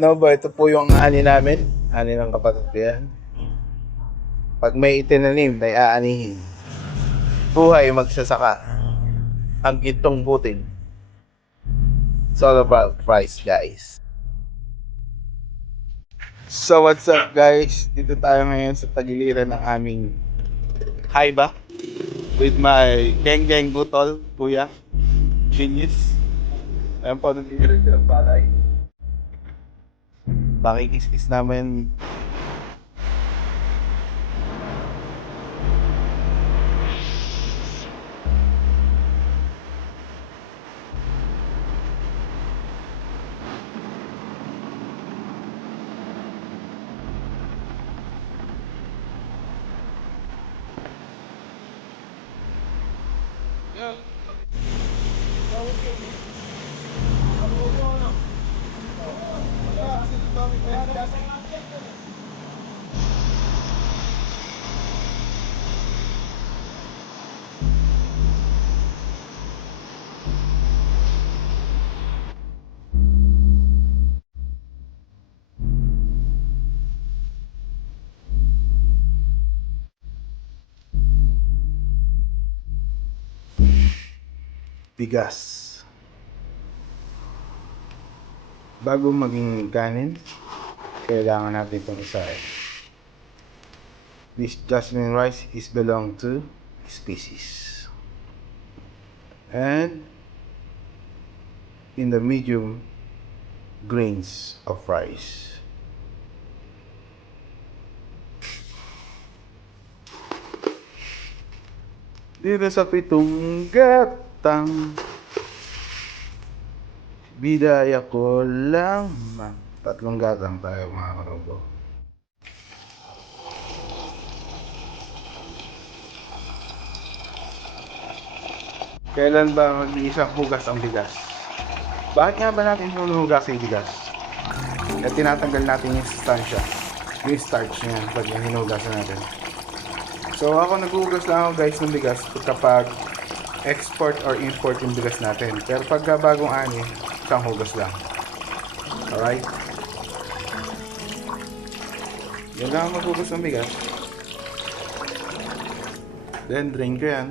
Ano ba, ito po yung ani namin. Ani ng kapatid ko yan. Pag may itinanim, ay aanihin. Buhay magsasaka. Ang gintong butil. It's all about price, guys. So what's up, guys? Dito tayo ngayon sa tagiliran ng aming Haiba with my geng butol, kuya. Genius. Ayan po, nandito ng palay. Pakikis-kis namin. Bigas. Bago maging kanin, kailangan natin itong isahin. This jasmine rice is belong to species. And in the medium grains of rice. Dito sa pitong gatang, bidaya ko lang. Tatlong gatang tayo, mga karobo. Kailan ba mag-iisang hugas ang bigas? Bakit nga ba natin hinuhugas ang bigas? At tinatanggal natin yung sustansya, yung starch niya pag yung hinuhugasan natin. So ako naghuhugas lang ako, guys, ng bigas kapag export or import yung bigas natin. Pero pagka bagong ani, isang hugas lang. Alright? Yan lang ako maghugas ng bigas. Then drain ko yan.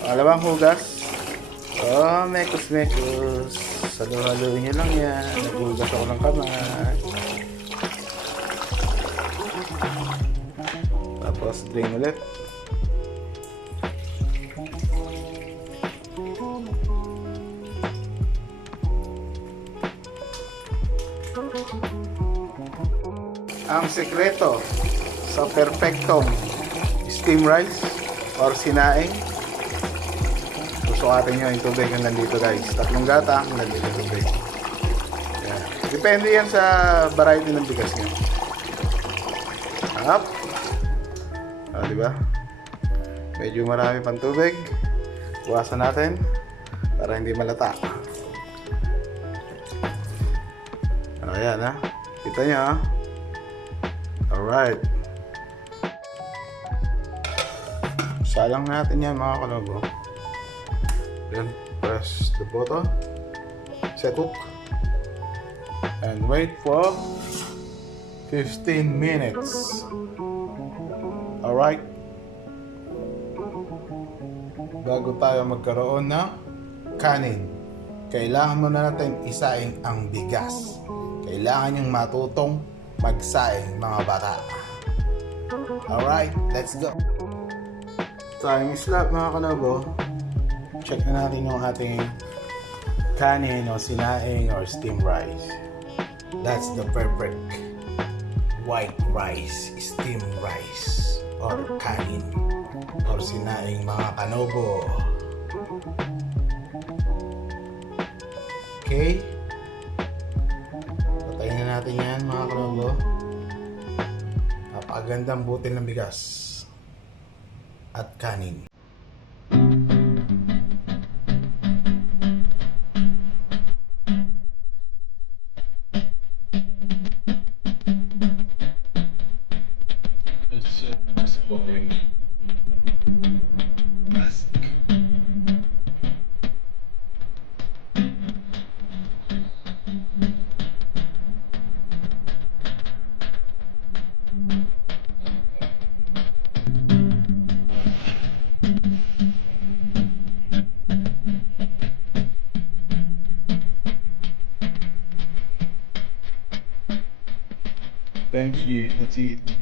Pangalawang hugas. Oh, mekos. Halo-haloin nyo lang yan. Naghugas ako ng kamay. Tapos drain ulit. Ang sekreto sa perfectong steam rice or sinaing, susukatin nyo yung tubig yung nandito, guys. Tatlong gata, nandito yung tubig. Yan. Depende yan sa variety ng bigas nyo. Up. Diba? Medyo marami pang tubig. Buwasan natin para hindi malata. Ayan, ha. Kita nyo, ha. Alright. Salang natin yan, mga kalobo. Then press the button, set cook, and wait for 15 minutes. Alright. Bago tayo magkaroon ng kanin, kailangan muna natin isaing ang bigas. Kailangan yung matutong magsaing, mga bata. Alright, let's go. Time is up, mga kalobo. Check na natin yung ating kanin o sinaing or steamed rice. That's the perfect white rice, steamed rice, or kanin or sinaing, mga kanobo. Okay? Patayin na natin yan, mga kanobo. Napakagandang butil ng bigas at kanin. Thank you. Let's eat.